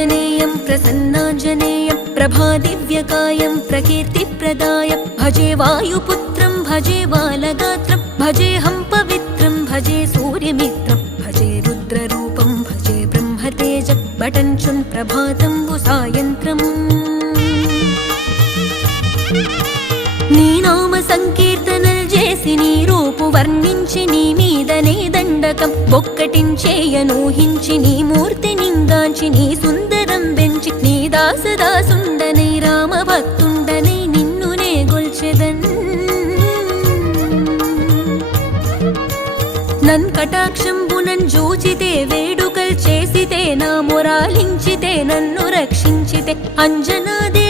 आञ्जनेयं प्रसन्नाञ्जनेयं प्रभादिव्यकायं प्रकीर्तिप्रदाय भजे वायुपुत्रं भजे बालगात्रं भजेऽहं पवित्रं भजे सूर्यमित्रं भजे रुद्ररूपं भजे ब्रह्मतेज बटञ्चुन् प्रभातं सायन्त्रम् నీ నామ సంకీర్తనలు చేసి నీ రూపు వర్ణించి నీ మీదనే దండకం ఒక్కటించేయనూహించి నీ మూర్తి నింగాంచి నీ సుందరం పెంచి నీ దాసదాసుండనై రామభక్తుండనై నిన్నునే గొల్చెదన్ నన్ కటాక్షంబునన్ జూచితే వేడుకల్ చేసితే నా మొరాలించితే నన్ను రక్షించితే అంజనాదే